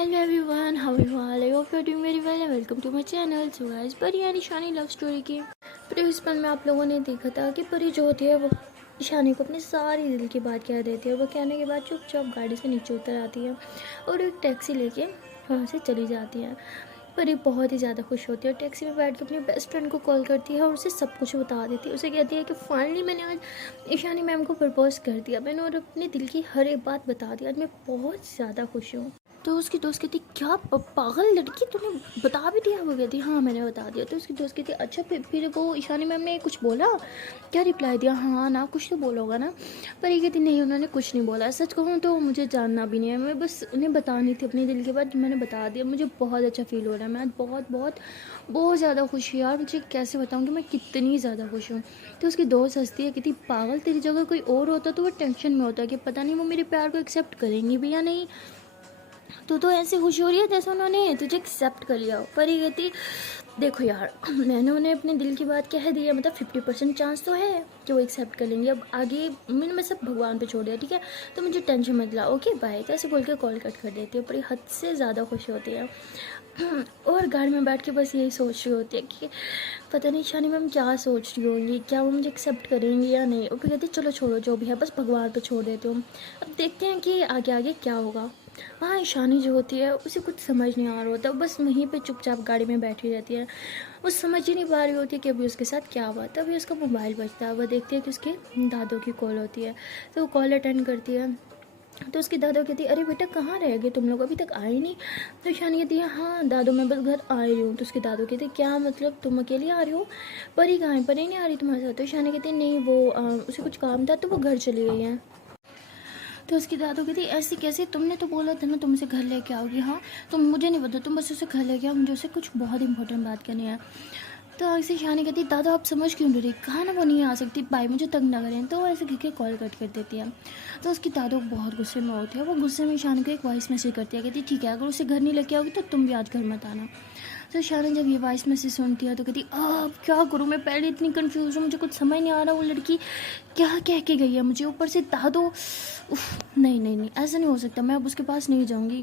Hello everyone, how are you all? I hope you are doing very well and welcome to my channel. So guys, परी यानी Ishani love story के previous पल में आप लोगों ने देखा था कि परी जो होती है वो ईशानी को अपनी सारी दिल की बात कह देती है। वो कहने के बाद चुपचाप गाड़ी से नीचे उतर आती है और एक टैक्सी लेके वहाँ से चली जाती है। परी बहुत ही ज़्यादा खुश होती है और टैक्सी में बैठ के अपनी बेस्ट फ्रेंड को कॉल करती है और उसे सब कुछ बता देती है। उसे कहती है कि फाइनली मैंने आज ईशानी मैम को प्रपोज कर दिया, मैंने और अपने दिल की हर एक बात बता दी, आज मैं बहुत ज़्यादा खुश हूँ। तो उसकी दोस्त कहती क्या पागल लड़की, तूने बता भी दिया? वो कहती हाँ मैंने बता दिया। तो उसकी दोस्त कहती अच्छा फिर वो ईशानी मैम ने कुछ बोला क्या? रिप्लाई दिया हाँ ना, कुछ तो बोला होगा ना। पर ये कहती नहीं उन्होंने कुछ नहीं बोला, सच कहूँ तो मुझे जानना भी नहीं है, मैं बस उन्हें बतानी थी अपने दिल की बात, मैंने बता दिया। मुझे बहुत अच्छा फील हो रहा है, मैं आज बहुत बहुत बहुत ज़्यादा खुश हूँ यार, मुझे कैसे बताऊँ कि मैं कितनी ज़्यादा खुश हूँ। तो उसकी दोस्त हंसती है, कहती पागल तेरी जगह कोई और होता तो वो टेंशन में होता कि पता नहीं वो मेरे प्यार को एक्सेप्ट करेंगी भी या नहीं। तो ऐसे खुश हो रही है जैसे उन्होंने तुझे एक्सेप्ट कर लिया हो। पर ये कहती देखो यार मैंने उन्हें अपने दिल की बात कह दी है, मतलब 50% चांस तो है कि वो एक्सेप्ट कर लेंगे। अब आगे मैंने सब भगवान पे छोड़ दिया, ठीक है, तो मुझे टेंशन मत ला, ओके बाय। तो ऐसे बोल के कॉल कट कर देती है। पर ये हद से ज़्यादा खुश होती है और गाड़ी में बैठ के बस यही सोच रही होती है कि पता नहीं शानी मैम क्या सोच रही होंगी, क्या वो मुझे एक्सेप्ट करेंगी या नहीं। और फिर कहती चलो छोड़ो जो भी है, बस भगवान पे छोड़ देती हूँ, अब देखते हैं कि आगे आगे क्या होगा। हाँ ईशानी जो होती है उसे कुछ समझ नहीं आ रहा होता, बस वहीं पे चुपचाप गाड़ी में बैठी रहती है। वो समझ ही नहीं पा रही होती है कि अभी उसके साथ क्या हुआ। तभी उसका मोबाइल बजता है, वह देखती है कि उसके दादों की कॉल होती है, तो वो कॉल अटेंड करती है। तो उसकी दादो कहती है अरे बेटा कहाँ रह गए तुम लोग, अभी तक आए नहीं? तो ईशानी कहती है हाँ दादो मैं बस घर आ रही हूँ। तो उसकी दादो कहती है क्या मतलब तुम अकेली आ रही हो, परी कहाँ है, परी नहीं आ रही तुम्हारे साथ? तो ईशानी कहती है नहीं वो उसे कुछ काम था तो वो घर चली गई है। तो उसकी दादू कहती ऐसी कैसे, तुमने तो बोला था ना तुम उसे घर लेके आओगी। हाँ तुम मुझे नहीं पता, तुम बस उसे घर लेके आओ, मुझे उसे कुछ बहुत इंपॉर्टेंट बात करनी है। तो ऐसे शानी कहती दादा आप समझ क्यों नहीं रही, कहा ना वो नहीं आ सकती, भाई मुझे तंग ना करें। तो ऐसे कह कॉल कट कर देती है। तो उसकी दादू बहुत गुस्से में होती है, वो गुस्से में शानी को एक वॉइस मैसेज करती है, कहती ठीक है अगर उसे घर नहीं लेके आओगी तो तुम भी आज घर मत आना। तो शानी जब ये वॉइस मैसेज सुनती है तो कहती अब क्या करूँ, मैं पहले इतनी कंफ्यूज हूँ, मुझे कुछ समझ नहीं आ रहा वो लड़की क्या कह के गई है मुझे, ऊपर से दादू नहीं नहीं नहीं ऐसा नहीं हो सकता, मैं अब उसके पास नहीं जाऊँगी,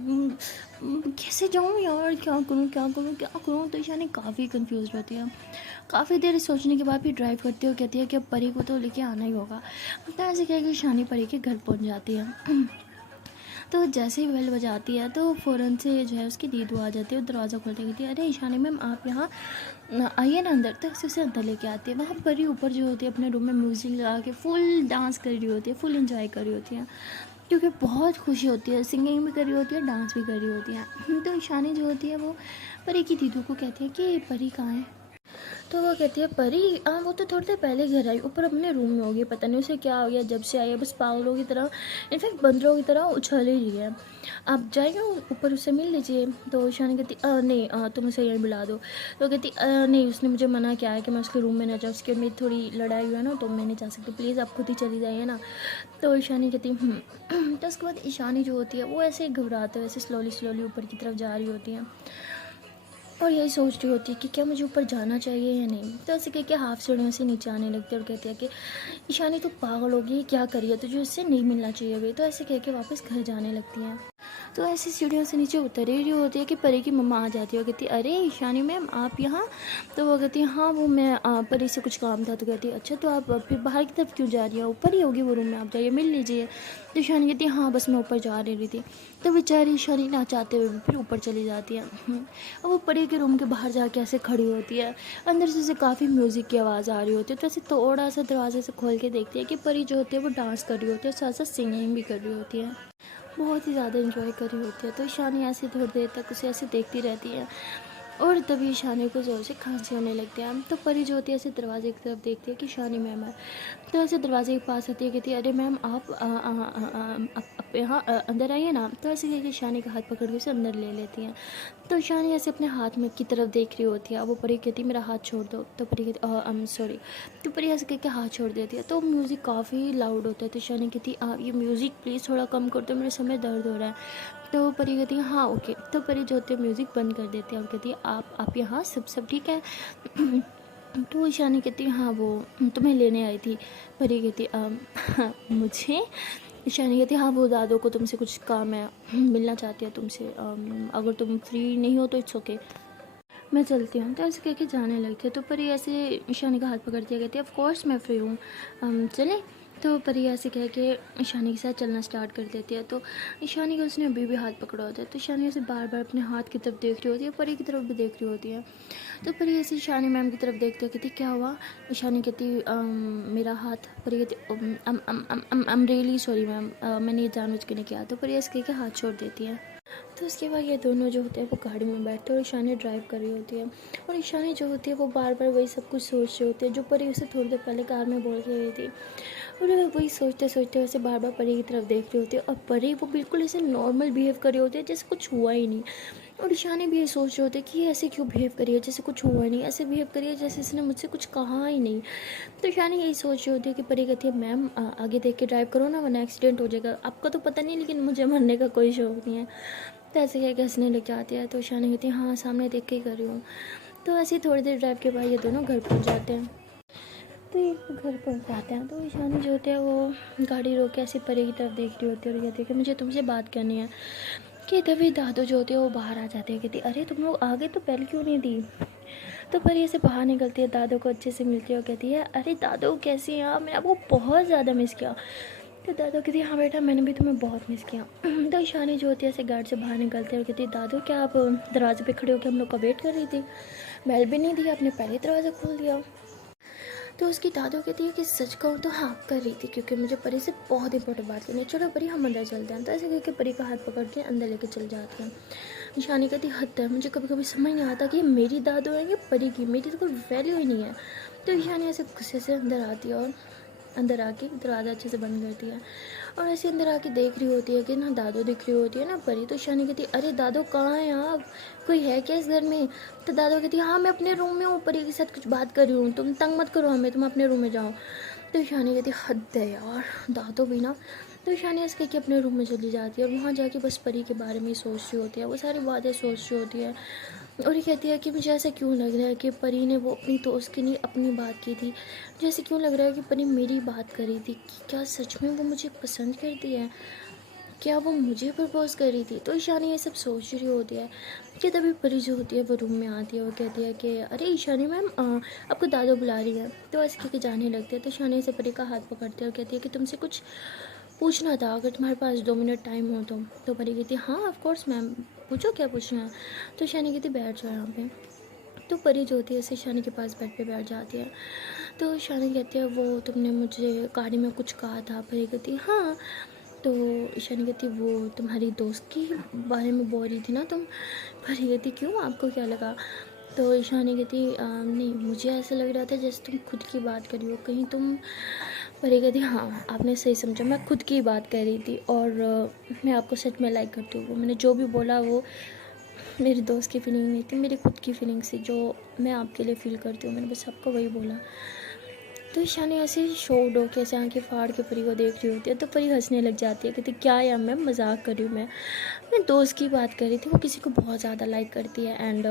कैसे जाऊँ यार, क्या करूँ क्या करूँ क्या करूँ। तो ईशानी काफ़ी कंफ्यूज रहती है। काफ़ी देर सोचने के बाद भी ड्राइव करती है और कहती है कि अब परी को तो लेके आना ही होगा। तो ऐसे कह के ईशानी परी के घर पहुँच जाती है। तो जैसे ही बेल बजाती है तो फ़ौरन से जो है उसकी दीदू आ जाती है, दरवाज़ा खोलते कहती है अरे ईशानी मैम आप यहाँ आइए ना अंदर। तो उसे अंदर लेके आती है। वहाँ परी ऊपर जो होती है अपने रूम में म्यूज़िक लगा के फुल डांस कर रही होती है, फुल इंजॉय कर रही होती है, क्योंकि बहुत खुशी होती है, सिंगिंग भी कर रही होती है, डांस भी कर रही होती है। तो ईशानी जो होती है वो परी की दीदू को कहती है कि परी कहाँ है? तो वो कहती है परी वो तो थोड़ी देर पहले घर आई, ऊपर अपने रूम में होगी, पता नहीं उसे क्या हो गया, जब से आई है बस पागलों की तरह, इनफैक्ट बंदरों की तरह उछल ही रही है, आप जाइए ऊपर उससे मिल लीजिए। तो ईशानी कहती नहीं तुम उसे यहीं बुला दो। तो कहती नहीं उसने मुझे मना किया है कि मैं उसके रूम में ना जाऊँ, उसके मेरी थोड़ी लड़ाई हुई है ना तो मैं नहीं जा सकती, प्लीज़ आप खुद ही चली जाइए ना। तो ईशानी कहती तो उसके बाद ईशानी जो होती है वो ऐसे घबराते हुए ऐसे स्लोली स्लोली ऊपर की तरफ जा रही होती है और यही सोच रही होती है कि क्या मुझे ऊपर जाना चाहिए या नहीं। तो ऐसे कह के हाफ सीढ़ियों से नीचे आने लगती है और कहती है कि ईशानी तो पागल होगी, क्या करिए तुझे उससे नहीं मिलना चाहिए अभी। तो ऐसे कह के वापस घर जाने लगती हैं। तो ऐसी सीढ़ियों से नीचे उतर ही रही होती है कि परी की मम्मा आ जाती है, कहती है अरे ईशानी मैम आप यहाँ? तो वो कहती है हाँ वो मैं परी से कुछ काम था। तो कहती है अच्छा तो आप फिर बाहर की तरफ क्यों जा रही है, ऊपर ही होगी वो रूम में, आप जाइए मिल लीजिए। तो ईशानी कहती है हाँ बस मैं ऊपर जा रही थी। तो बेचारी ईशानी ना चाहते हुए भी फिर ऊपर चली जाती है। अब वो परी के रूम के बाहर जाके ऐसे खड़ी होती है, अंदर से काफ़ी म्यूज़िक की आवाज़ आ रही होती है। तो ऐसे थोड़ा सा दरवाजे से खोल के देखती है कि परी जो होती है वो डांस कर रही होती है, साथ साथ सिंगिंग भी कर रही होती है, बहुत ही ज़्यादा इंजॉय कर रही होती है। तो ईशानी ऐसे थोड़ी देर तक उसे ऐसे देखती रहती है और तभी ईशानी को ज़ोर से खांसी होने लगती है। तो परी जो होती है ऐसे दरवाजे की तरफ देखती है कि ईशानी मैम है। तो ऐसे दरवाजे के पास आती है, कहती है अरे मैम आप यहाँ अंदर आइए ना। तो ऐसे करके ईशानी का हाथ पकड़ के उसे अंदर ले लेती हैं। तो ईशानी ऐसे अपने हाथ में की तरफ देख रही होती है, अब वो परी कहती है मेरा हाथ छोड़ दो। तो परी कहती आई एम सॉरी। तो परी ऐसे करके हाथ छोड़ देती है। तो म्यूज़िक काफ़ी लाउड होता है, तो ईशानी कहती ये म्यूज़िक प्लीज़ थोड़ा कम कर दो, मेरे सर में दर्द हो रहा है। तो परी कहती है हाँ ओके। तो परी जो होती है म्यूज़िक बंद कर देती है और कहती है आप यहाँ सब ठीक है? तो ईशानी कहती है हाँ वो तुम्हें लेने आई थी। परी कहती मुझे? ईशानी कहती हाँ वो दादो को तुमसे कुछ काम है, मिलना चाहती है तुमसे, अगर तुम फ्री नहीं हो तो इट्स ओके, मैं चलती हूँ। तो ऐसे कह के जाने लगते। तो परी ऐसे ईशानी का हाथ पकड़ दिया, कहती है ऑफ कोर्स मैं फ्री हूँ, चलें। तो परी ऐसे कह के ईशानी के साथ चलना स्टार्ट कर देती है। तो ईशानी का उसने अभी भी हाथ पकड़ा होता है। तो ईशानी ऐसे बार बार अपने हाथ की तरफ देख रही होती है, परी की तरफ भी देख रही होती है। तो परी ऐसे ईशानी मैम की तरफ देखते कहती क्या हुआ। ईशानी कहती मेरा हाथ। परी कहती I am really sorry ma'am, मैंने ये जानबूझ के नहीं किया। तो परी ऐसे कह के हाथ छोड़ देती है। तो उसके बाद ये दोनों जो होते हैं वो गाड़ी में बैठते हैं और ईशानी ड्राइव कर रही होती है। और ईशानी जो होती है वो बार बार वही सब कुछ सोच रही होती है जो परी उसे थोड़ी देर पहले कार में बोल के गई थी। और वही सोचते सोचते वैसे बार बार परी की तरफ देख रही होती है। और परी वो बिल्कुल ऐसे नॉर्मल बिहेव कर रही होती है जैसे कुछ हुआ ही नहीं। और ईशानी भी ये सोच रही होती है कि ये ऐसे क्यों बिहेव करी है जैसे कुछ हुआ ही नहीं, ऐसे बिहेव करी है जैसे इसने मुझसे कुछ कहा ही नहीं। तो ईशानी यही सोच रही होती है कि परी कहती है मैम आगे देख के ड्राइव करो ना वरना एक्सीडेंट हो जाएगा। आपका तो पता नहीं लेकिन मुझे मरने का कोई शौक नहीं है। तो ऐसे कह के हंसने लग जाती है। तो ईशानी कहती है हाँ सामने देख के ही कर रही हूँ। तो ऐसे ही थोड़ी देर ड्राइव के बाद ये दोनों घर पहुँच जाते हैं। तो ये घर पहुँच जाते हैं तो ईशानी जो होती है वो गाड़ी रोक के ऐसे परी की तरफ देख रही होती है और कहती है कि मुझे तुमसे बात करनी है। कि तभी दादू जो होती है वो बाहर आ जाते हैं। कहती अरे तुम लोग आगे तो पहले क्यों नहीं दी। तो परी ऐसे बाहर निकलती है, दादू को अच्छे से मिलती है और कहती है अरे दादू कैसी हैं आप, मैंने आपको बहुत ज़्यादा मिस किया। तो दादू कहती है हाँ बेटा मैंने भी तुम्हें बहुत मिस किया। तो ईशानी जो होती है ऐसे गार्ड से बाहर निकलते हैं और कहती है दादू क्या आप दरवाजे पे खड़े होकर हम लोग का वेट कर रही थी, बेल भी नहीं दी आपने पहले दरवाज़ा खोल दिया। तो उसकी दादू कहती है कि सच कहूँ तो हाँ कर रही थी क्योंकि मुझे परी से बहुत इंपॉर्टेंट बात करनी है, चलो परी हम अंदर चलते हैं। तो ऐसे करके परी का हाथ पकड़ के अंदर लेके चल जाती हैं। ईशानी कहती हद है, मुझे कभी कभी समझ नहीं आता कि ये मेरी दादू है या परी की, मेरी तो कोई वैल्यू ही नहीं है। तो ईशानी ऐसे गुस्से से अंदर आती है और अंदर आके दरवाज़ा अच्छे से बंद करती है। और ऐसे अंदर आके देख रही होती है कि ना दादू दिख रही होती है ना परी। तो ईशानी कहती है अरे दादू कहाँ हैं आप, कोई है क्या इस घर में। तो दादू कहती है हाँ मैं अपने रूम में हूँ, परी के साथ कुछ बात कर रही हूँ, तुम तंग मत करो हमें, तुम अपने रूम में जाओ। तो ईशानी कहती हद है यार दादू भी ना। तो ईशानी ऐसे कह के अपने रूम में चली जाती है और वहाँ जाके बस परी के बारे में ही सोच रही होती है, वो सारी बातें सोच रही होती है। और ये कहती है कि मुझे ऐसा क्यों लग रहा है कि परी ने वो अपनी दोस्त के लिए अपनी बात की थी, जैसे क्यों लग रहा है कि परी मेरी बात कर रही थी, कि क्या सच में वो मुझे पसंद करती है, क्या वो मुझे प्रपोज कर रही थी। तो ईशानी ये सब सोच रही होती है कि तभी परी जो होती है वो रूम में आती है और कहती है कि अरे ईशानी मैम आपको दादू बुला रही है। तो ऐसे कह के जाने लगते हैं। तो ईशानी से परी का हाथ पकड़ती है और कहती है कि तुमसे कुछ पूछना था, अगर तुम्हारे पास 2 मिनट टाइम हो तो परी कहती है हाँ ऑफ कोर्स मैम पूछो क्या पूछना है। तो ईशानी कहती बैठ जाओ यहाँ पे। तो परी जो होती है ऐसे ईशानी के पास बेड पे बैठ जाती है। तो ईशानी कहती है वो तुमने मुझे गाड़ी में कुछ कहा था। परी कहती है हाँ। तो ईशानी कहती वो तुम्हारी दोस्त के बारे में बोल रही थी ना तुम। परी कहती क्यों आपको क्या लगा। तो ईशानी कहती नहीं मुझे ऐसा लग रहा था जैसे तुम खुद की बात कर रही हो, कहीं तुम। परी कहती हाँ आपने सही समझा, मैं खुद की बात कर रही थी और मैं आपको सच में लाइक करती हूँ। मैंने जो भी बोला वो मेरी दोस्त की फीलिंग नहीं थी, मेरी खुद की फीलिंग्स थी जो मैं आपके लिए फ़ील करती हूँ, मैंने बस आपको वही बोला। तो ईशानी ऐसे शॉक्ड होकर ऐसे आंखें फाड़ के परी को देख रही होती है। तो परी हंसने लग जाती है, कहती क्या यार मैं मजाक कर रही हूँ, मैं दोस्त की बात कर रही थी, वो किसी को बहुत ज़्यादा लाइक करती है एंड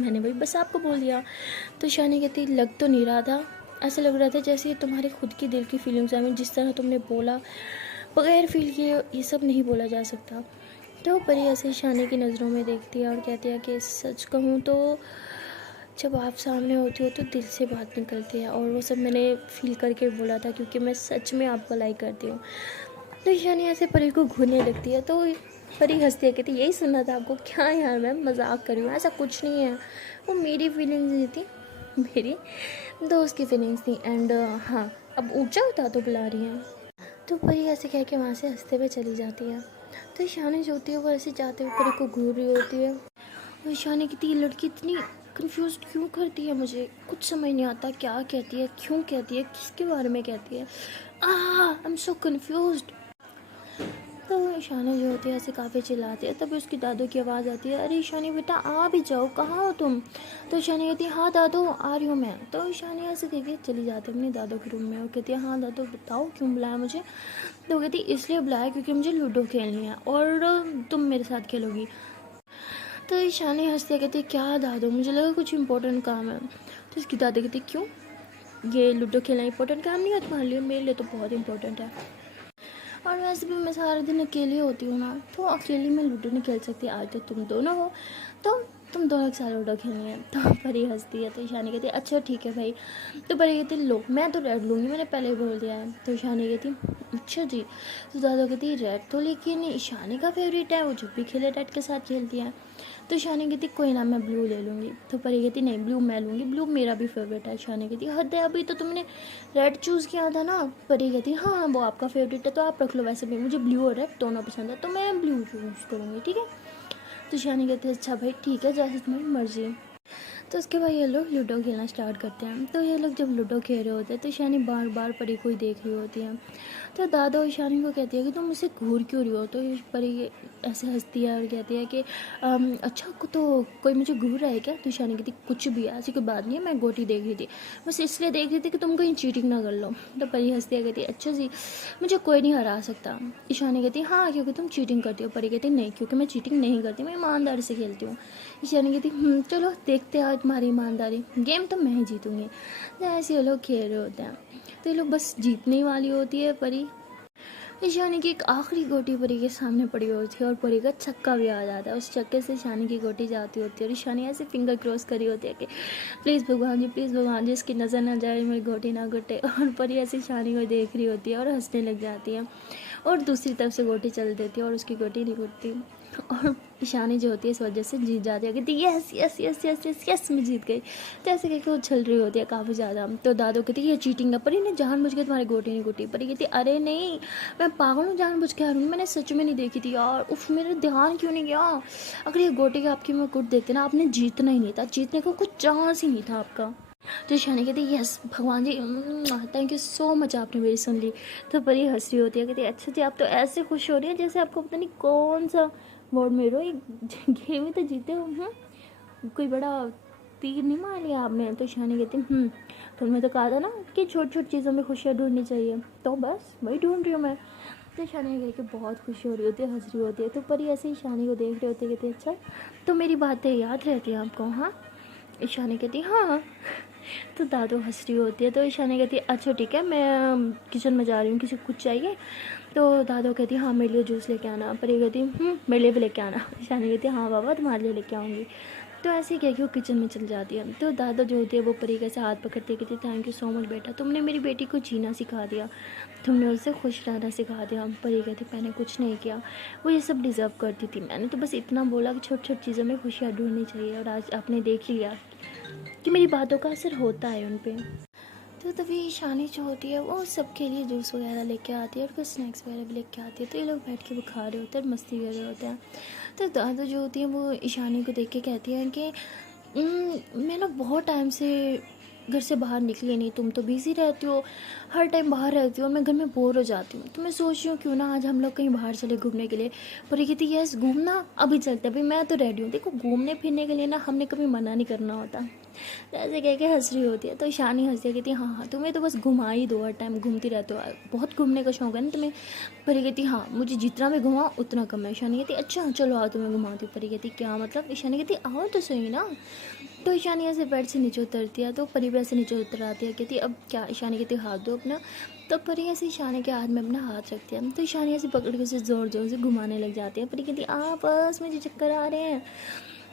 मैंने वही बस आपको बोल दिया। तो ईशानी कहती लग तो नहीं रहा था, ऐसा लग रहा था जैसे ये तुम्हारी खुद की दिल की फीलिंग्स है, जिस तरह तुमने बोला बगैर फील किए ये सब नहीं बोला जा सकता। तो परी ऐसे ईशानी की नज़रों में देखती है और कहती है कि सच कहूँ तो जब आप सामने होती हो तो दिल से बात निकलती है और वो सब मैंने फील करके बोला था क्योंकि मैं सच में आपको लाइक करती हूँ। तो ईशानी ऐसे परी को घूरने लगती है। तो परी हंसती है, कहती यही सुनना था आपको, क्या यार मैं मजाक कर रही हूँ, ऐसा कुछ नहीं है, वो मेरी फीलिंग्स नहीं थी, मेरी दोस्त की फीलिंग्स थी एंड हाँ अब ऊँचा होता तो बुला रही हैं। तो परी ऐसे कह के वहाँ से हंसते हुए चली जाती है। तो ईशानी जो होती है वो ऐसे जाते हुए परी को घूर रही होती है और ईशानी कहती है लड़की इतनी कंफ्यूज क्यों करती है, मुझे कुछ समझ नहीं आता क्या कहती है, क्यों कहती है, किसके बारे में कहती है, आई एम सो कन्फ्यूज्ड। तो ईशानी जो होती है ऐसे काफ़ी चिल्लाती है। तभी उसकी दादू की आवाज़ आती है, अरे ईशानी बेटा आ भी जाओ, कहाँ हो तुम। तो ईशानी कहती है हाँ दादू आ रही हूँ मैं। तो ईशानी ऐसे कह के चली जाती है अपने दादू के रूम में और कहती है हाँ दादू बताओ क्यों बुलाया मुझे। तो कहती इसलिए बुलाया क्योंकि मुझे लूडो खेलनी है और तुम मेरे साथ खेलोगी। तो ईशानी हंसती है, कहती है क्या दादू मुझे लगा कुछ इंपॉर्टेंट काम है। तो इसकी दादी कहती क्यों, ये लूडो खेलना इंपॉर्टेंट काम नहीं है तुम्हारे लिए, मेरे लिए तो बहुत इंपॉर्टेंट है। और वैसे भी मैं सारा दिन अकेली होती हूँ ना, तो अकेली मैं लूडो नहीं खेल सकती। आज तो तुम दोनों हो, तो तुम दोनों के साथ लूडो खेलनी है। तो परी हंसती है, तो ईशानी कहती है अच्छा ठीक है भाई। तो परी कहती है लो मैं तो रेड लूँगी, मैंने पहले ही बोल दिया है। तो ईशानी कहती अच्छा जी। तो दादा कहती रेड तो लेकिन ईशानी का फेवरेट है, वो जब भी खेले रेड के साथ खेलती है। तो ईशानी कहती कोई ना मैं ब्लू ले लूँगी। तो परी कहती नहीं ब्लू मैं लूँगी, ब्लू मेरा भी फेवरेट है। ईशानी कहती हद है, अभी तो तुमने रेड चूज़ किया था ना। परी कहती हाँ वो आपका फेवरेट है तो आप रख लो, वैसे भी मुझे ब्लू और रेड दोनों पसंद है तो मैं ब्लू चूज़ करूँगी, ठीक है। तो ईशानी कहती है अच्छा भाई ठीक है, जैसे तुम्हारी मर्जी। तो उसके बाद ये लोग लूडो खेलना स्टार्ट करते हैं। तो ये लोग जब लूडो खेल रहे होते हैं तो ईशानी बार बार परी को ही देख रही होती है। तो दादा ईशानी को कहती है कि तुम मुझसे घूर क्यों रही हो। तो ये परी ऐसे हंसती है और कहती है कि अच्छा तो कोई मुझे घूर रहा है क्या। तो ईशानी कहती कुछ भी है, ऐसी कोई बात नहीं है, मैं गोटी देख रही थी, बस इसलिए देख रही थी कि तुम कहीं चीटिंग ना कर लो। तो परी हंसती है, कहती है अच्छा जी मुझे कोई नहीं हरा सकता। ईशानी कहती हाँ क्योंकि तुम चीटिंग करती हो। परी कहती नहीं क्योंकि मैं चीटिंग नहीं करती, मैं ईमानदारी से खेलती हूँ। ईशानी कहती चलो देखते हैं तुम्हारी ईमानदारी, गेम तो मैं ही जीतूँगी। तो ऐसे ये लोग खेल रहे होते हैं। तो ये लोग बस जीतने ही वाली होती है परी। ईशानी की एक आखिरी गोटी परी के सामने पड़ी होती है और परी का छक्का भी आ जाता है। उस छक्के से ईशानी की गोटी जाती होती है और ईशानी ऐसे फिंगर क्रॉस करी होती है कि प्लीज़ भगवान जी इसकी नज़र ना जाए, मेरी गोटी ना घटे। और परी ऐसे ईशानी को देख रही होती है और हंसने लग जाती है और दूसरी तरफ से गोटी चल देती है और उसकी गोटी नहीं घुटती। और ईशानी जो होती है इस वजह से जीत जाती है, कहती yes yes yes yes yes yes मैं जीत गई। तो ऐसे कहकर वो छल रही होती है काफ़ी ज़्यादा। तो दादू कहती ये चीटिंग है, परी ने जानबूझ के तुम्हारी गोटी नहीं घुटी। परी कहती अरे नहीं मैं पागल हूँ, जानबूझ के हारूंगी, मैंने सच में नहीं देखी थी यार, उफ मेरा ध्यान क्यों नहीं गया। अगर ये गोटी का आपकी मैं गुट देते ना, आपने जीतना ही नहीं था, जीतने को कुछ चांस ही नहीं था आपका। तो ईशानी कहती यस भगवान जी थैंक यू सो मच, आपने मेरी सुन ली। तो परी हंस रही होती है, कहती अच्छा जी आप तो ऐसे खुश हो रही है जैसे आपको पता नहीं कौन सा वर्ड में एक गेम में तो जीते हो, कोई बड़ा तीर नहीं मार लिया आपने। तो ईशानी कहती तुमने तो कहा था ना कि छोटी छोटी चीज़ों में खुशियाँ ढूंढनी चाहिए, तो बस वही ढूंढ रही हूँ मैं। तो ईशानी कह के बहुत खुशी हो रही होती है, हंस रही होती है। तो परी ऐसे ईशानी को देख रहे होते, कहते अच्छा तो मेरी बातें याद रहती हैं आपको। हाँ ईशानी कहती हाँ। तो दादू हंस रही होती है। तो ईशानी कहती है अच्छा ठीक है मैं किचन में जा रही हूँ, किसी को कुछ चाहिए। तो दादू कहती हाँ मेरे लिए जूस लेके आना। परी कहती मेरे लिए भी लेके आना। ईशानी कहती हाँ बाबा तुम्हारे लिए लेके आऊँगी। तो ऐसे ही कह के वो किचन में चल जाती है। तो दादा जो होती है वो परी के से हाथ पकड़ती है, कहती थैंक यू सो मच बेटा, तुमने मेरी बेटी को जीना सिखा दिया, तुमने उसे खुश रहना सिखा दिया। परी कहती मैंने कुछ नहीं किया, वो ये सब डिज़र्व करती थी, मैंने तो बस इतना बोला कि छोटी छोटी चीज़ों में खुशियाँ ढूंढनी चाहिए और आज आपने देख लिया कि मेरी बातों का असर होता है उन पर। तो तभी ईशानी जो होती है वो सबके लिए जूस वगैरह लेके आती है और कुछ स्नैक्स वगैरह भी लेके आती है। तो ये लोग बैठ के वो खा रहे होते हैं, मस्ती कर रहे होते हैं। तो दादा जो होती है वो ईशानी को देख के कहती है कि मैं ना बहुत टाइम से घर से बाहर निकली नहीं, तुम तो बिज़ी रहती हो, हर टाइम बाहर रहती हो और मैं घर में बोर हो जाती हूँ, तो मैं सोच रही हूँ क्यों ना आज हम लोग कहीं बाहर चले घूमने के लिए। पर ये कहती यस घूमना, अभी चलते, अभी मैं तो रेडी हूँ। देखो घूमने फिरने के लिए ना हमने कभी मना नहीं करना होता। तो ऐसे कह के हंस रही होती है। तो ईशानी हंसती है, कहती है हाँ तुम्हें तो बस घुमा ही दो, हर टाइम घूमती रहते हो, बहुत घूमने का शौक है ना तुम्हें। परी कहती हाँ मुझे जितना भी घुमाओ उतना कम है। ईशानी कहती अच्छा चलो आओ तुम्हें घुमाती हूँ। परी कहती क्या मतलब। ईशानी कहती आओ तो सही ना। तो ईशानी ऐसे बेड से नीचे उतरती है। तो परी भी ऐसे नीचे उतर आती है, कहती अब क्या। ईशानी कहती हाथ दो अपना। तो परी ऐसे ईशानी के हाथ में अपना हाथ रखती है। तो ईशानी ऐसे पकड़ के उसे ज़ोर ज़ोर से घुमाने लग जाती है। परी कहती बस मुझे चक्कर आ रहे हैं।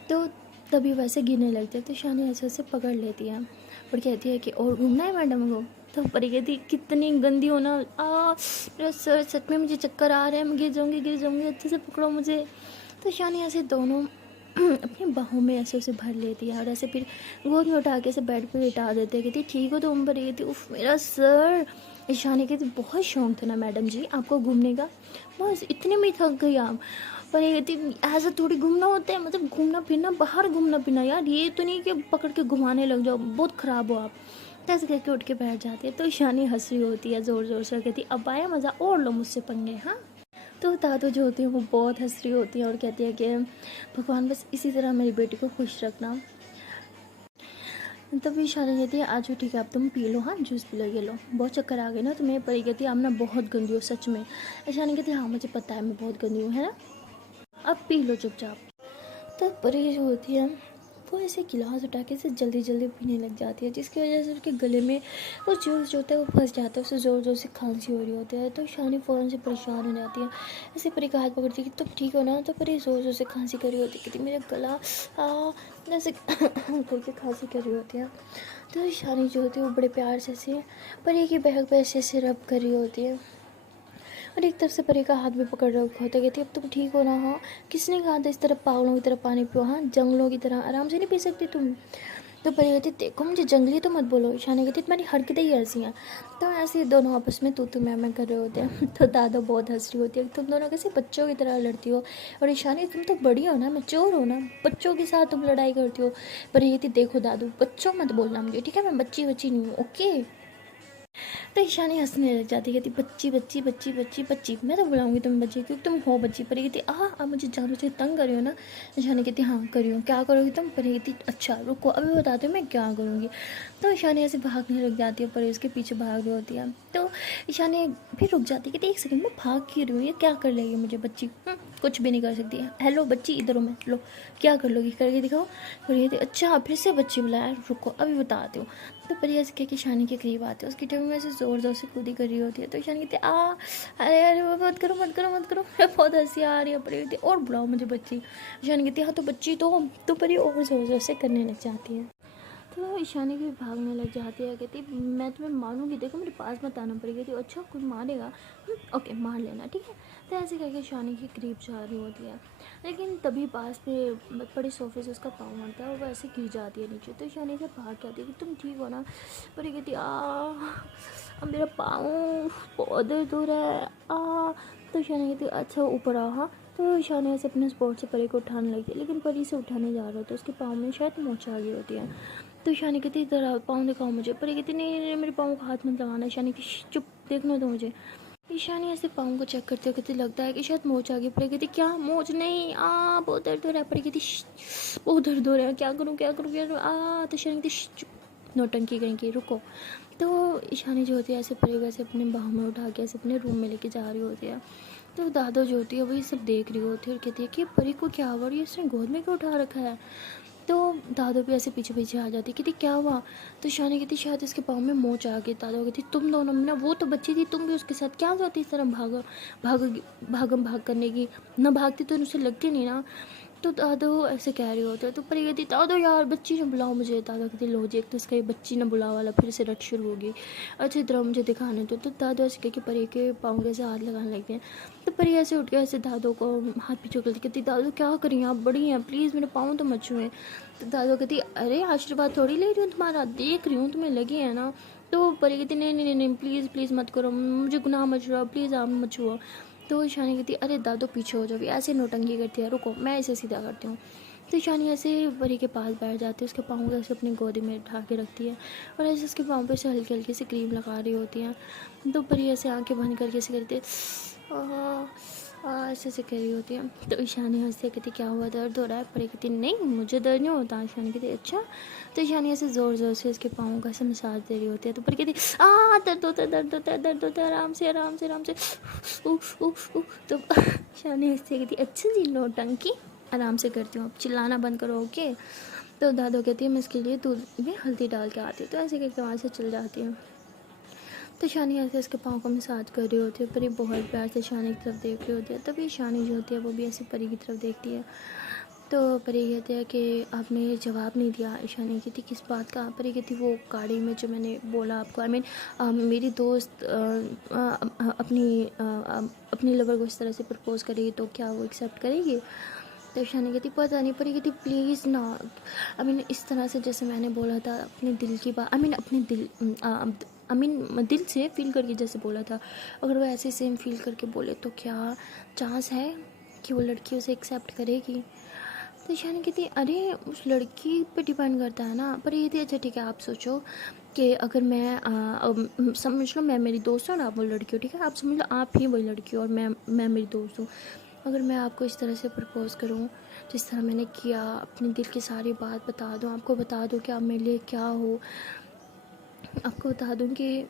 तो तभी वैसे गिरने लगते हैं। तो ईशानी ऐसे उसे पकड़ लेती है और कहती है कि और घूमना है मैडम को। तो परी कहती कितनी गंदी हो ना, मेरा सर सच में मुझे चक्कर आ रहे हैं, मैं गिर जाऊँगी, अच्छे से पकड़ो मुझे। तो ईशानी ऐसे दोनों अपनी बाहों में ऐसे उसे भर लेती है और ऐसे फिर गोद में उठा के ऐसे बेड पे लिटा देते हैं। कहती ठीक हो तुम। परी कहती उफ मेरा सर। ईशानी कहती बहुत शौक था ना मैडम जी आपको घूमने का, बस इतने में ही थक गई आप। पर ये कहती ऐसा थोड़ी घूमना होता है, मतलब घूमना फिरना, बाहर घूमना फिरना यार, ये तो नहीं कि पकड़ के घुमाने लग जाओ, बहुत ख़राब हो आप। तो ऐसे कह के उठ के बैठ जाती है। तो ईशानी हंस रही होती है ज़ोर ज़ोर से, कहती अब आया मज़ा और लो मुझसे पंगे। हाँ तो दादू जो होती है वो बहुत हंस रही होती है और कहती है कि भगवान बस इसी तरह मेरी बेटी को खुश रखना। तभी ईशानी कहती है आज ठीक है अब तुम पी लो, हाँ जूस पी लो, ये लो, बहुत चक्कर आ गए ना तुम्हें। परी कहती है आप ना बहुत गंदी हो सच में। ईशानी कहती है हाँ मुझे पता है मैं बहुत गंदी हूँ, है ना, अब पी लो चुपचाप। तो परी जो होती है वो ऐसे गिलास उठा के ऐसे जल्दी जल्दी पीने लग जाती है, जिसकी वजह से उसके गले में वो जूस जो होता है वो फंस जाता है, उसे ज़ोर ज़ोर से खांसी हो रही होती है। तो शानी फ़ौरन से परेशान हो जाती है, ऐसे परी का हाथ पकड़ती है कि तुम ठीक हो ना। तो परी ज़ोर ज़ोर से खांसी कर रही होती है, कहती मेरा गला ऐसे करके खांसी कर रही होती है। तो शानी जो होती है वो बड़े प्यार से ऐसे परी की बैग पे ऐसे ऐसे रब कर रही होती है, और एक तरफ से परी का हाथ भी पकड़ रखा होता है। कहती अब तुम ठीक हो ना। हाँ, किसने कहा था इस तरह पागलों की तरह पानी पियो, हाँ जंगलों की तरह आराम से नहीं पी सकती तुम। तो परी कहती देखो मुझे जंगली तो मत बोलो। ईशानी कहती तुम्हारी हरकतें ही ऐसी हैं। तो ऐसे दोनों आपस में तू मैं कर रहे होते हैं। तो दादा बहुत हंस रही होती है, तुम दोनों कैसे बच्चों की तरह लड़ती हो, और ईशानी तुम तो बड़ी हो ना, मैच्योर हो ना, बच्चों के साथ तुम लड़ाई करती हो। परी कहती देखो दादू बच्चों मत बोलना मुझे, ठीक है, मैं बच्ची बच्ची नहीं हूँ, ओके। तो ईशानी हंसने लग जाती कहती बच्ची बच्ची बच्ची बच्ची बच्ची, मैं तो बुलाऊंगी तुम्हें बच्ची क्योंकि तुम हो बच्ची। परी कहती आप मुझे जानवर से तंग करी हो ना। ईशानी कहती हाँ करी हो, क्या करोगी तुम। परी कहती अच्छा रुको अभी बताते हो मैं क्या करूँगी। तो ईशानी ऐसे भागने लग जाती है, परी उसके पीछे भाग रही होती है। तो ईशानी फिर रुक जाती है, कहती एक सेकंड मैं भाग क्यों रही हूँ, ये क्या कर लेगी मुझे बच्ची, कुछ भी नहीं कर सकती। हेलो बच्ची इधर हो, मैं लो क्या कर लोगी करके दिखाओ। परी कहती अच्छा फिर से बच्ची बुलाया, रुको अभी बताती हूँ। तो परी ऐसे कह के शानी के करीब आते हैं, उसकी टंग में ऐसे ज़ोर ज़ोर से कूदी कर रही होती है। तो शानी कहती अरे अरे मत करो मत करो मत करो, मैं बहुत हंसी आ रही है। परी कहती और बुलाओ मुझे बच्ची। शानी कहती हाँ तो बच्ची तो परी और ज़ोर ज़ोर से करने लग जाती है। तो ईशानी भी भागने लग जाती है, कहती मैं तुम्हें मारूंगी, देखो मेरे पास मत आना। पड़ी कहती अच्छा कोई मारेगा, ओके मार लेना ठीक है। तो ऐसे करके ईशानी के करीब जा रही होती है, लेकिन तभी पास में बड़े सोफे से उसका पाँव मारता है और वो ऐसे गिर जाती है नीचे। तो ईशानी से भाग के आती है कि तुम ठीक हो ना। पड़ी कहती अब मेरा पाँव बहुत दर्द हो रहा है तो ईशानी कहती अच्छा ऊपर आओ। हाँ, तो ईशानी ऐसे अपने स्पॉट से परी को उठाने लगती है, लेकिन परी से उठाने जा रहा होता है, उसके पाँव में शायद मोच आ गई होती है। तो ईशानी कहती इधर आओ पाँव दिखाओ मुझे। परी कहती नहीं नहीं मेरे पाँव को हाथ मत लगाना। ईशानी की चुप देखने दो मुझे। ईशानी ऐसे पाँव को चेक करते कहती लगता है कि शायद मोच आ गई। परी कहती क्या मोच नहीं, बहुत दर्द हो रहा है। परी कहती बहुत दर्द हो रहा है, क्या करूँ क्या करूँ क्या करूँ। तो ईशानी कहती चुप नौटंकी करेंगी रुको। तो ईशानी जो होती है ऐसे परी को ऐसे अपने बाहों में उठा के ऐसे अपने रूम में लेके जा रही होती है। तो दादा जो होती है वो ये सब देख रही होती है और कहती है कि परी को क्या हुआ, ये इसने गोद में क्यों उठा रखा है। तो दादू भी ऐसे पीछे पीछे आ जाती कहती क्या हुआ। तो शानी कहती शायद इसके पाँव में मोच आ गई। दादू कहती तुम दोनों में ना, वो तो बच्ची थी तुम भी उसके साथ क्या जाती इस तरह भाग करने की, ना भागती तो उसे लगती नहीं ना। तो दादू ऐसे कह रही होते तो परी कहती दादू यार बच्ची ने बुलाओ मुझे। दादा कहती लो जी, एक तो इसका ये बच्ची ने बुलाओ वाला फिर से रट शुरू होगी, अच्छी तरह मुझे दिखाने दो। तो दादू ऐसे कह के परी के पाँव के ऐसे हाथ लगाने लगते हैं। तो परी ऐसे उठ के ऐसे दादू को हाथ पीछे करती कहती दादू क्या करें आप बड़ी हैं प्लीज़ मेरे पाँव तो मत छुएं। तो दादू कहती अरे आशीर्वाद थोड़ी ले रही हूँ तुम्हारा, देख रही हूँ तुम्हें लगी है ना। तो परी कहती नहीं नहीं नहीं प्लीज़ प्लीज़ मत करो, मुझे गुनाह मत छुड़ाओ प्लीज़, आप मत छुओ। तो ईशानी कहती अरे दादू पीछे हो जाओ, ऐसे नोटंकी करती है, रुको मैं इसे सीधा करती हूँ। तो ईशानी ऐसे परी के पास बैठ जाती है, उसके पाँव को ऐसे अपनी गोदी में उठा के रखती है और ऐसे उसके पाँव पे से हल्की हल्की से क्रीम लगा रही होती है। तो परी ऐसे आंखें बंद करके ऐसे करती है ऐसे ऐसे कह रही होती है। तो ईशानी हंसती कहती क्या हुआ दर्द हो रहा है। परी कहती नहीं मुझे दर्द नहीं होता। ईशानी कहती अच्छा। तो ईशानी ऐसे ज़ोर ज़ोर से उसके पाँव का ऐसे मसाज दे रही होती है। तो परी कहती दर्द होता है दर्द होता है दर्द होता है, आराम से आराम से आराम से तो ईशानी हंसती कहती अच्छा जी नौटंकी आराम से करती हूँ, अब चिल्लाना बंद करो ओके। तो दादू कहती है मैं इसके लिए दूध में हल्दी डाल के आती हूँ। तो ऐसे करके वहाँ से चल जाती है। तो शानी ऐसे इसके पाँव को मसाज कर रही होती है, परी बहुत प्यार से शानी की तरफ देख रही होती है। तभी शानी जो होती है वो भी ऐसे परी की तरफ देखती है। तो परी कहती है कि आपने ये जवाब नहीं दिया। ईशानी कहती किस बात का। परी कहती वो गाड़ी में जो मैंने बोला आपको, आई मीन मेरी दोस्त अपनी लवर को इस तरह से प्रपोज करेगी तो क्या वो एक्सेप्ट करेगी। तो ईशानी कहती पता नहीं। परी कहती प्लीज़ ना, आई मीन इस तरह से जैसे मैंने बोला था अपने दिल की बात, आई मीन अपने दिल से फील करके जैसे बोला था, अगर वो ऐसे सेम फील करके बोले तो क्या चांस है कि वो लड़की उसे एक्सेप्ट करेगी। तो ईशानी कहती अरे उस लड़की पे डिपेंड करता है ना। पर ये थी अच्छा ठीक है आप सोचो कि अगर मैं समझ लो मैं मेरी दोस्त हूँ और आप वो लड़की हो, ठीक है आप समझ लो आप ही वही लड़की हो और मैं मेरी दोस्त हूँ। अगर मैं आपको इस तरह से प्रपोज़ करूँ जिस तरह मैंने किया, अपने दिल की सारी बात बता दूँ, आपको बता दूँ कि आप मेरे लिए क्या हो, आपको बता दूँ कि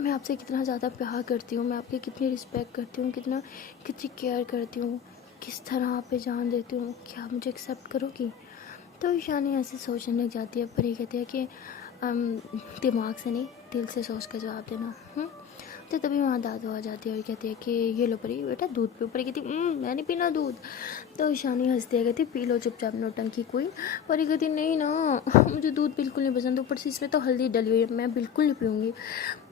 मैं आपसे कितना ज़्यादा प्यार करती हूँ, मैं आपकी कितनी रिस्पेक्ट करती हूँ, कितनी केयर करती हूँ, किस तरह आप पे जान देती हूँ, क्या आप मुझे एक्सेप्ट करोगी। तो ईशानी ऐसे सोचने लग जाती है। परी कहती है कि दिमाग से नहीं, दिल से सोच कर जवाब देना। तो तभी वहाँ दादू आ जाती है और कहती है कि ये लो परी बेटा दूध पियो। परी कहती मैं नहीं पीना दूध। तो ईशानी हंसती है, कहती पी लो चुपचाप नौटंकी कोई। परी कहती नहीं ना, मुझे दूध बिल्कुल नहीं पसंद, ऊपर से इसमें तो हल्दी डली हुई है, मैं बिल्कुल नहीं पीऊँगी।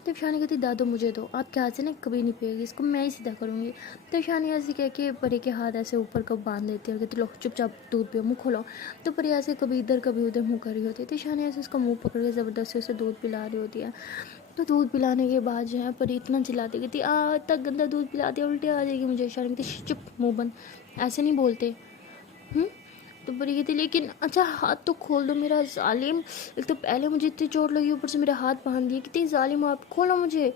तो ईशानी कहती दादू मुझे दो, आपके हाथ से ना कभी नहीं पिएगी, इसको मैं ही सीधा करूँगी। तो ईशानी ऐसे कह के परी के हाथ ऐसे ऊपर कब बांध देती है और कहती लो चुपचाप दूध पियो, मुँह खोलो। तो परी ऐसे कभी इधर कभी उधर मुँह कर रही होती है। तो ईशानी ऐसे उसका मुँह पकड़ के ज़बरदस्ती उसे दूध पिला रही होती है। तो दूध पिलाने के बाद जो है परी इतना चिल्लाती कहती इतना गंदा दूध पिला दिया, उल्टी आ जाएगी मुझे। ईशानी कहती चुप मुँह बंद, ऐसे नहीं बोलते। तो परी कहती लेकिन अच्छा हाथ तो खोल दो मेरा जालिम, एक तो पहले मुझे इतनी चोट लगी, ऊपर से मेरा हाथ बांध दिया, कितनी जालिम आप, खोलो मुझे।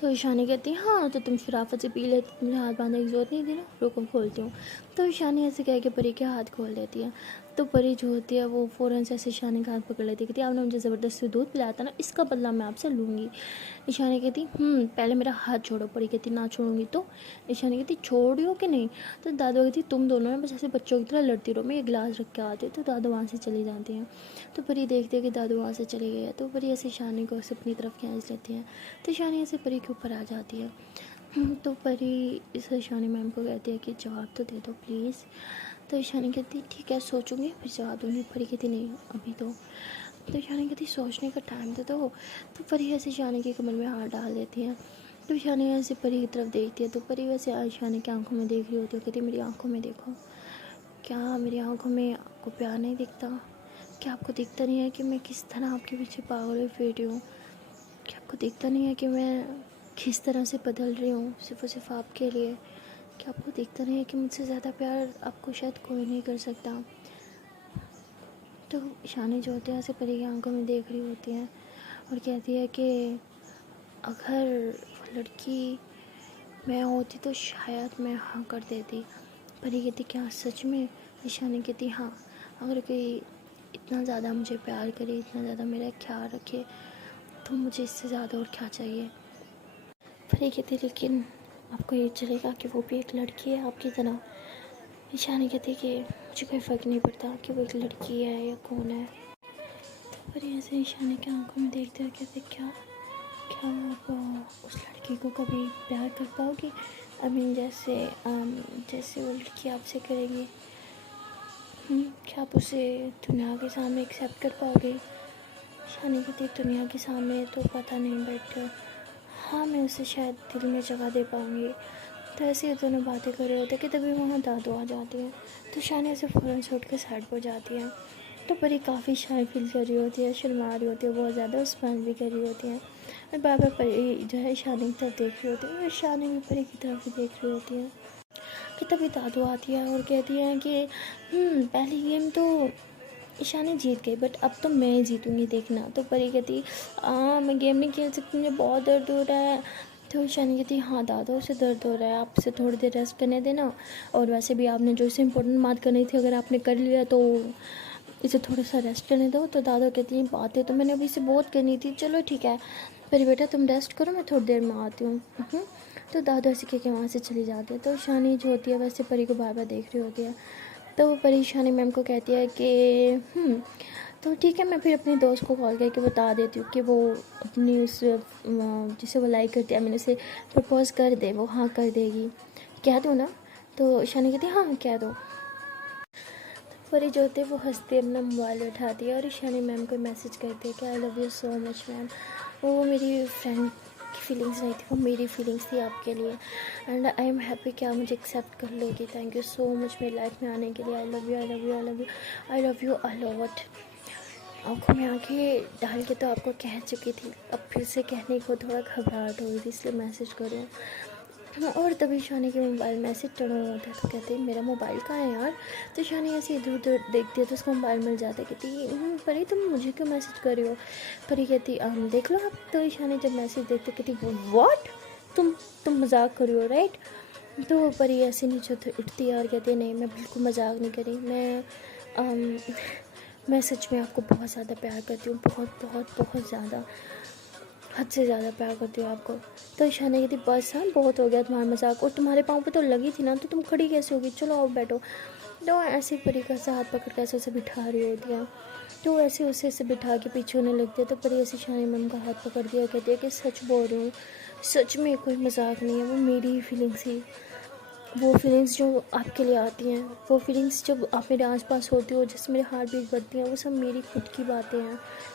तो ईशानी कहती है हाँ तो तुम शराफत से पी लेती, तुमने हाथ बांधने की जरूरत नहीं थी ना, रुको खोलती हूँ। तो ईशानी ऐसे कह के परी के हाथ खोल देती है। तो परी जो होती है वो फ़ौरन से ऐसे ईशानी का हाथ पकड़ लेती है, कहती आपने मुझे ज़बरदस्ती दूध पिलाया था ना, इसका बदला मैं आपसे लूँगी। ईशानी कहती पहले मेरा हाथ छोड़ो। परी कहती ना छोड़ूंगी तो। ईशानी कहती छोड़ियो कि नहीं। तो दादू कहती तुम दोनों ना बस ऐसे बच्चों की तरह लड़ती रहो, मैं एक गिलास रख के आती हूँ। तो दादू वहाँ से चली जाती हैं। तो परी देखती है कि दादू वहाँ से चले गए हैं, तो परी ऐसे ईशानी को अपनी तरफ खींच लेती है। तो ईशानी ऐसे परी के ऊपर आ जाती है। तो परी इस ईशानी मैम को कहती है कि जवाब तो दे दो प्लीज़। तो ईशानी कहती ठीक है सोचूंगी फिर जवाब दूँगी। परी कहती नहीं अभी तो ईशानी कहती सोचने का टाइम तो दो। तो परी ऐसे ईशानी की कमर में हाथ डाल देती है। तो ईशानी ऐसे परी की तरफ देखती है, तो परी वैसे ईशानी की आंखों में देख रही होती है। कहती मेरी आंखों में देखो, क्या मेरी आंखों में आपको प्यार नहीं दिखता? क्या आपको दिखता नहीं है कि मैं किस तरह आपके पीछे पागल हुई फिर रही हूँ? क्या आपको दिखता नहीं है कि मैं किस तरह से बदल रही हूँ सिर्फ और सिर्फ आपके लिए? क्या आपको दिखता नहीं है कि मुझसे ज़्यादा प्यार आपको शायद कोई नहीं कर सकता? तो ईशानी जो होती है ऐसे परी की आंखों में देख रही होती है और कहती है कि अगर वो लड़की मैं होती तो शायद मैं हाँ कर देती। परी कहती क्या सच में? ईशानी कहती हाँ, अगर कोई इतना ज़्यादा मुझे प्यार करे, इतना ज़्यादा मेरा ख्याल रखे, तो मुझे इससे ज़्यादा और क्या चाहिए। परी कहती लेकिन आपको ये चलेगा कि वो भी एक लड़की है आपकी तरह? ईशानी कहती कि मुझे कोई फ़र्क नहीं पड़ता कि वो एक लड़की है या कौन है। तो परी ऐसे ईशानी की आंखों में देखते हुए कहते क्या क्या आप उस लड़की को कभी प्यार कर पाओगी? आई मीन जैसे वो लड़की आपसे करेगी, क्या आप उसे दुनिया के सामने एक्सेप्ट कर पाओगे? शानी कहती दुनिया के सामने तो पता नहीं, बट हाँ मैं उसे शायद दिल में जगह दे पाऊँगी। तो ऐसे ये दोनों बातें कर रहे होते कि तभी वहाँ दादू आ जाती है। तो शानी ऐसे फ़ौरन से उठ के साइड पर जाती है। तो परी काफ़ी शाय फील कर रही होती है, शर्मा रही होती है बहुत ज़्यादा, और स्माइल भी कर रही होती है। और बार बार परी जो है शानी की तरफ देख रही होती है और शानी भी परी की तरफ ही देख रही होती है। कि तभी दादू आती है और कहती है कि पहली गेम तो ईशानी जीत गई, बट अब तो मैं जीतूँगी देखना। तो परी कहती मैं गेम नहीं खेल सकती, मुझे बहुत दर्द हो रहा है। तो ईशानी कहती हाँ दादू उसे दर्द हो रहा है, आप उसे थोड़ी देर रेस्ट करने देना, और वैसे भी आपने जो इसे इम्पोर्टेंट बात करनी थी अगर आपने कर लिया तो इसे थोड़ा सा रेस्ट करने दो। तो दादू कहती है बातें तो मैंने अभी से बहुत करनी थी, चलो ठीक है परी बेटा तुम रेस्ट करो, मैं थोड़ी देर में आती हूँ। तो दादू ऐसे कह के वहाँ से चली जाती है। तो ईशानी जो होती है वैसे परी को बार बार देख रही होती है। तो वो परेशानी मैम को कहती है कि तो ठीक है मैं फिर अपने दोस्त को कॉल करके बता देती हूँ कि वो अपनी उस जिसे वो लाइक करती है मैंने उसे प्रपोज़ कर दे, वो हाँ कर देगी, कह दो ना? तो ईशानी कहती है हाँ कह दो। तो परी जो होती है वो हंसती अपना मोबाइल उठाती है और ईशानी मैम को मैसेज करती है कि आई love you so much ma'am. वो मेरी फ्रेंड की फीलिंग्स नहीं थी, वो मेरी फीलिंग्स थी आपके लिए, एंड आई एम हैप्पी कि आप मुझे एक्सेप्ट कर लोगे। थैंक यू सो मच मेरी लाइफ में आने के लिए। आई love you I love you I love you I love you a lot. आँखों में आँखें डाल के तो आपको कह चुकी थी, अब फिर से कहने को थोड़ा घबराहट हो रही थी, इसलिए मैसेज करूँ। और तभी शानी के मोबाइल में ऐसे टर्न होता है तो कहते हैं मेरा मोबाइल कहाँ है यार? तो शानी ऐसे इधर उधर देखती है तो उसका मोबाइल मिल जाता है। कहती परी तुम मुझे क्यों मैसेज कर रही हो? परी कहती देख लो आप। तो शानी जब मैसेज देखते कहती व्हाट, तुम मजाक कर रही हो राइट? तो परी ऐसे नीचे उठती है और कहती है नहीं मैं बिल्कुल मजाक नहीं करी, मैं सच में आपको बहुत ज़्यादा प्यार करती हूँ, बहुत बहुत बहुत ज़्यादा, हद से ज़्यादा प्यार करती हूँ आपको। तो ईशानी कहती बस हाँ बहुत हो गया तुम्हारा मजाक, और तुम्हारे पाँव पे तो लगी थी ना, तो तुम खड़ी कैसे होगी, चलो आओ बैठो। तो ऐसे परी का ऐसे हाथ पकड़ के ऐसे बिठा रही होती है। तो ऐसे उसे ऐसे बिठा के पीछे होने लगती है। तो परी ऐसे शानी मैम का हाथ पकड़ दिया, कहती है कि सच बोल रही हूँ, सच में कोई मजाक नहीं है, वो मेरी ही फीलिंग्स ही, वो फीलिंग्स जो आपके लिए आती हैं, वो फीलिंग्स जब आप मेरे आसपास होते हो, जैसे मेरे हार्ट बीट बढ़ती हैं, वो सब मेरी खुद की बातें हैं,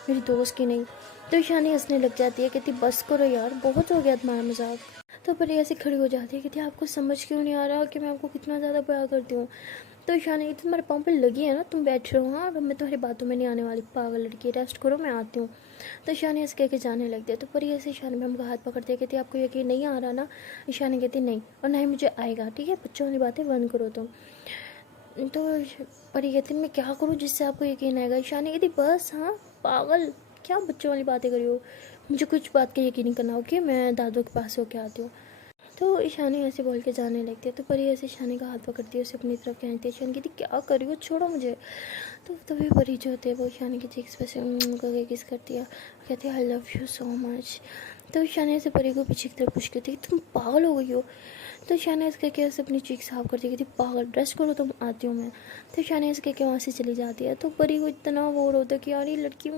मेरी दोस्त की नहीं। तो ईशानी हंसने लग जाती है, कहती बस करो यार, बहुत हो गया तुम्हारा मजाक। तो परी ऐसे खड़ी हो जाती है, कहती आपको समझ क्यों नहीं आ रहा कि मैं आपको कितना ज़्यादा प्यार करती हूँ। तो ईशानी, तुम्हारे पाँव पर लगी है ना, तुम बैठ रहे हो, हाँ, अब मैं तुम्हारी बातों में नहीं आने वाली, पागल लड़की, रेस्ट करो, मैं आती हूँ। तो ईशानी ऐसे कह के जाने लगती है। तो परी ऐसे ईशानी मैम का हाथ पकड़ते कहती आपको यकीन नहीं आ रहा ना। ईशानी कहती नहीं, और ना ही मुझे आएगा, ठीक है, बच्चों वाली बातें बंद करो तुम। तो परी कहती मैं क्या करूँ जिससे आपको यकीन आएगा। ईशानी कहती बस, हाँ पागल, क्या बच्चों वाली बातें करी हो, मुझे कुछ बात का यकीन नहीं करना, ओके, मैं दादू के पास होके आती हूँ। तो ईशानी ऐसे बोल के जाने लगती है। तो परी ऐसे ईशानी का हाथ पकड़ती है, उसे अपनी तरफ खींचती है। ईशानी कहती क्या कर रही हो, छोड़ो मुझे। तो तभी परी जो होते हैं वो ईशानी की चीक्स पे से करके किस करती है, कहती है आई लव यू सो मच। तो ईशानी ऐसे परी को पीछे की तरफ पुश करती है, तुम पागल हो गई हो। तो ईशानी ऐसे करके ऐसे अपनी चीक साफ करती है, कहती पागल, ड्रेस करो तुम, आती हूँ मैं। तो ईशानी ऐसे करके वहाँ से चली जाती है। तो परी को इतना वो होता है कि यार ये लड़की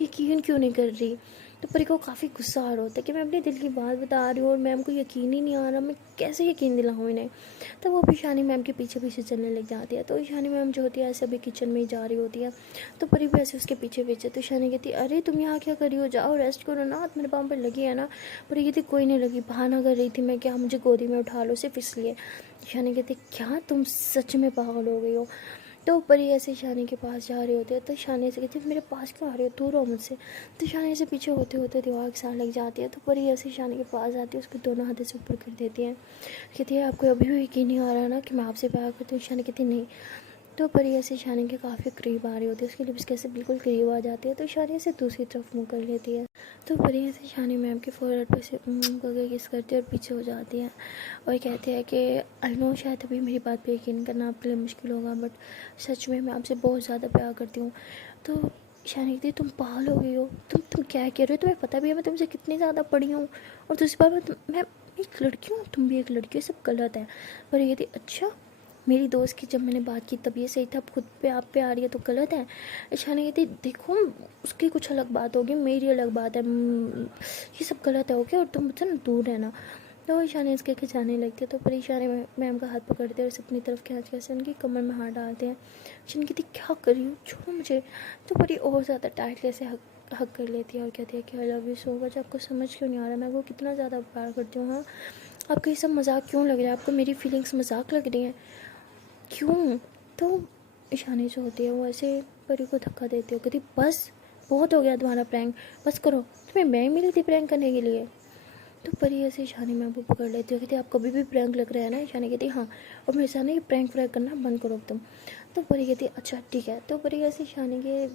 यकीन क्यों नहीं कर रही। तो परी को काफ़ी गुस्सा आ रहा होता है कि मैं अपने दिल की बात बता रही हूँ और मैम को यकीन ही नहीं आ रहा, मैं कैसे यकीन दिलाऊँ इन्हें। तो वो भी ईशानी मैम के पीछे पीछे चलने लग जाती है। तो ईशानी मैम जो होती है ऐसे अभी किचन में ही जा रही होती है। तो परी भी ऐसे उसके पीछे पीछे। तो ईशानी कहती अरे तुम यहाँ क्या करी हो, जाओ रेस्ट करो ना, हाथ मेरे पाँव पर लगी है ना। परी कहती कोई नहीं लगी, बहाना कर रही थी मैं, क्या मुझे गोदी में उठा लो सिर्फ इसलिए। ईशानी कहती क्या तुम सच में पागल हो गई हो। तो परी ऐसे शानी के पास जा रहे होते हैं। तो शानी से कहती है मेरे पास क्यों आ रही हो, दूर हो मुझसे। तो शानी से पीछे होते होते दीवार के साथ लग जाती है। तो परी ऐसे शानी के पास आती है, उसके दोनों हाथों से ऊपर कर देती है, कहती है आपको अभी भी यकीन नहीं आ रहा ना कि मैं आपसे प्यार करती हूँ। शानी कहती नहीं। तो परी ऐसे शानी के काफ़ी करीब आ रही होती है, उसकी लिप्स कैसे बिल्कुल करीब आ जाती है। तो शानी से दूसरी तरफ मुँह कर लेती है। तो परी ऐसे शानी मैम के फोरहेड पे से करके किस करती है और पीछे हो जाती है और कहती है कि आई नो शायद अभी मेरी बात पे यकीन करना आपके लिए मुश्किल होगा, बट सच में मैं आपसे बहुत ज़्यादा प्यार करती हूँ। तो शानी कहती तुम पागल हो गई हो, तुम क्या कह रहे हो, तुम्हें पता भी है मैं तुमसे कितनी ज़्यादा पढ़ी हूँ, और दूसरी बात मैं एक लड़की हूँ, तुम भी एक लड़की हो, सब गलत है। पर ये कहती अच्छा, मेरी दोस्त की जब मैंने बात की तब ये सही था, अब खुद पे आप पे आ रही है तो गलत है। ईशानी कहती देखो उसकी कुछ अलग बात होगी, मेरी अलग बात है, ये सब गलत है ओके, और तुम मुझसे ना दूर रहना। तो ईशानी इसके के जाने लगती है। तो पर ईशानी मैम का हाथ पकड़ते हैं और अपनी तरफ खींच के ऐसे उनकी कमर में हाथ डालते हैं। ईशानी कहती क्या कर रही हूँ, छोड़ो मुझे। तो परी और ज़्यादा टाइटली से हक कर लेती है और कहती है कि आई लव यू सो मच। आपको समझ क्यों नहीं आ रहा मैं वो कितना ज़्यादा प्यार करती हूँ। हाँ, आपको ये सब मजाक क्यों लग रहा है, आपको मेरी फीलिंग्स मजाक लग रही हैं क्यों। तो ईशानी जो होती है वो ऐसे परी को धक्का देती है, कहती बस बहुत हो गया तुम्हारा प्रैंक, बस करो, तुम्हें मैं ही मिली थी प्रैंक करने के लिए। तो परी ऐसे ईशानी मैम को पकड़ लेती है, कहती आपको कभी भी प्रैंक लग रहा है ना। ईशानी कहती हाँ, और मेरे साथ ना ये प्रैंक व्रैंक करना बंद करो तुम। तो परी कहती अच्छा ठीक है। तो परी ऐसे ईशानी के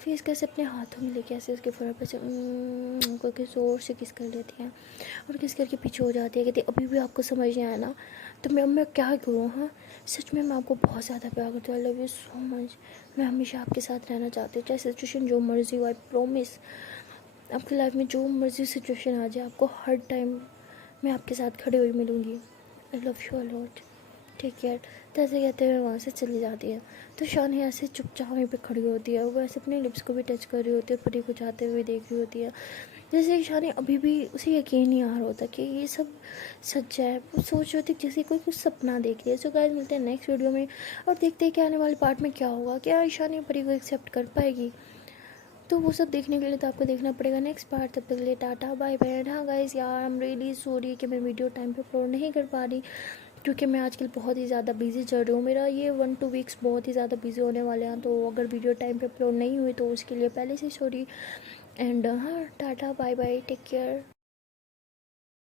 फेस कैसे अपने हाथों में लेके ऐसे उसके फोर पे से करके ज़ोर से किस कर लेती है और किस करके पीछे हो जाती है। कहती अभी भी आपको समझ नहीं आया ना, तो मैं क्या करूँ। हाँ, सच में मैं आपको बहुत ज़्यादा प्यार करती हूँ, आई लव यू सो मच। मैं हमेशा आपके साथ रहना चाहती हूँ, चाहे सिचुएशन जो मर्जी हो, आई प्रॉमिस आपकी लाइफ में जो मर्जी सिचुएशन आ जाए, आपको हर टाइम मैं आपके साथ खड़ी हुई मिलूँगी। I love you a lot, take care. तो ऐसे कहते हुए वहाँ से चली जाती है। तो शानी ऐसे चुपचाप वहीं पे खड़ी होती है, वो ऐसे अपने लिप्स को भी टच कर रही होती है, परी को जाते हुए देख रही होती है। जैसे शानी अभी भी उसे यकीन नहीं आ रहा होता कि ये सब सच है। वो सोच रही थी जैसे कोई कुछ सपना देख लिया। सो गाइस मिलते हैं नेक्स्ट वीडियो में और देखते हैं कि आने वाले पार्ट में क्या होगा, क्या ईशानी परी को एक्सेप्ट कर पाएगी। तो वो सब देखने के लिए तो आपको देखना पड़ेगा नेक्स्ट पार्ट। तब तक के लिए टाटा बाय बाय। हाँ गाइस यार, आई एम रियली सॉरी कि मैं वीडियो टाइम पे अपलोड नहीं कर पा रही, क्योंकि मैं आजकल बहुत ही ज़्यादा बिजी चल रही हूँ। मेरा ये 1-2 वीक्स बहुत ही ज़्यादा बिजी होने वाले हैं, तो अगर वीडियो टाइम पे अपलोड नहीं हुई तो उसके लिए पहले से सॉरी। एंड हाँ, tata bye bye, take care.